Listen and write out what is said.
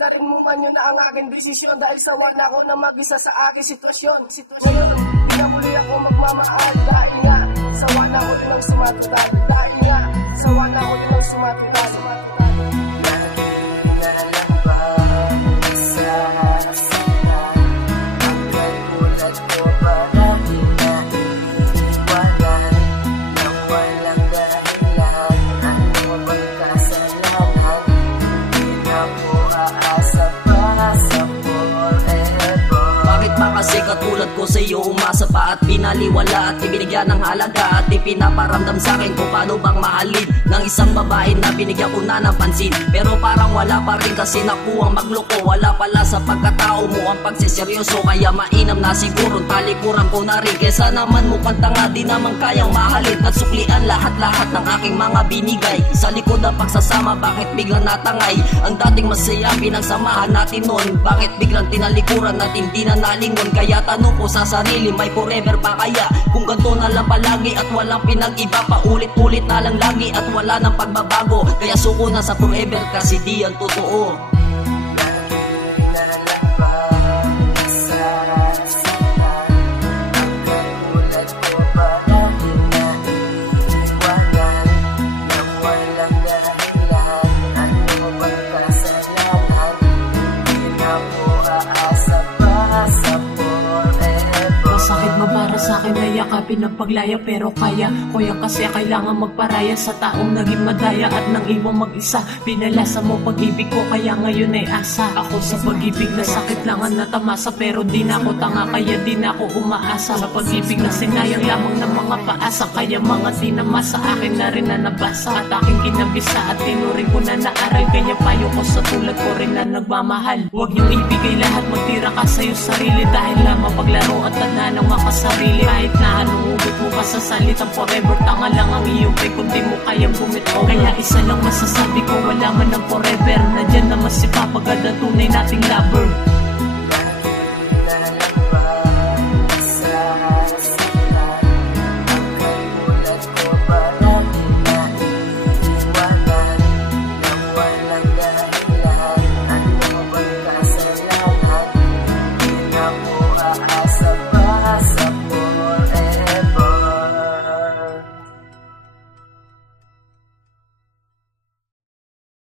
Palitan mo man yun na ang aking desisyon dahil sawa na ako na mag-isa sa aking sitwasyon. Ngayon, pinamuli ako magmamahal dahil nga sawa na ako din ang sumatutad. Dahil nga sawa na ako din ang sumatutad. Kasi katulad ko sa iyo umasa pa at pinaliwala at ibinigyan ng halaga at ipinaparamdam sa akin kung paano bang mahalin ng isang babae na binigyan ko na ng pansin. Pero parang wala pa rin kasi nakuwang magloko. Wala pala sa pagkatao mo ang pagsiseryoso, kaya mainam na siguro talikuran ko na rin. Kesa naman mukhang tanga, di naman kayang mahalin at suklian lahat-lahat ng aking mga binigay. Sa likod ang pagsasama, bakit biglang natangay ang dating masaya pinagsamahan natin noon? Bakit biglang tinalikuran at hindi na nalingon? Kaya tanong ko sa sarili, may forever pa kaya? Kung ganito na lang palagi at walang pinag-iba, paulit-ulit na lang lagi at wala nang pagbabago. Kaya suko na sa forever kasi di yan totoo. Sa'kin na yakapin ng paglaya pero kaya ko yan kasi kailangan magparaya sa taong naging madaya at nang iwang mag-isa. Pinalasa mo pag-ibig ko kaya ngayon ay asa. Ako sa pag-ibig na sakit lang ang natamasa pero di na ako tanga kaya di na ako umaasa. Sa pag-ibig na sinayang lamang ng mga paasa, kaya mga tinama sa akin na rin na nabasa at aking kinabisa at tinuring ko na naaral. Kaya payo ko sa tulad ko rin na nagmamahal, huwag niyong ibigay lahat, magtira ka sa'yo sarili dahil lamang paglaro at tanda ng makasarili. Kahit na anong ugot mo pa sa salitang forever, tanga lang ang iyong pay kung di mo kayang bumitaw. Kaya isa lang masasabi ko, wala man ng forever, nandyan naman si Papa God ang tunay nating lover.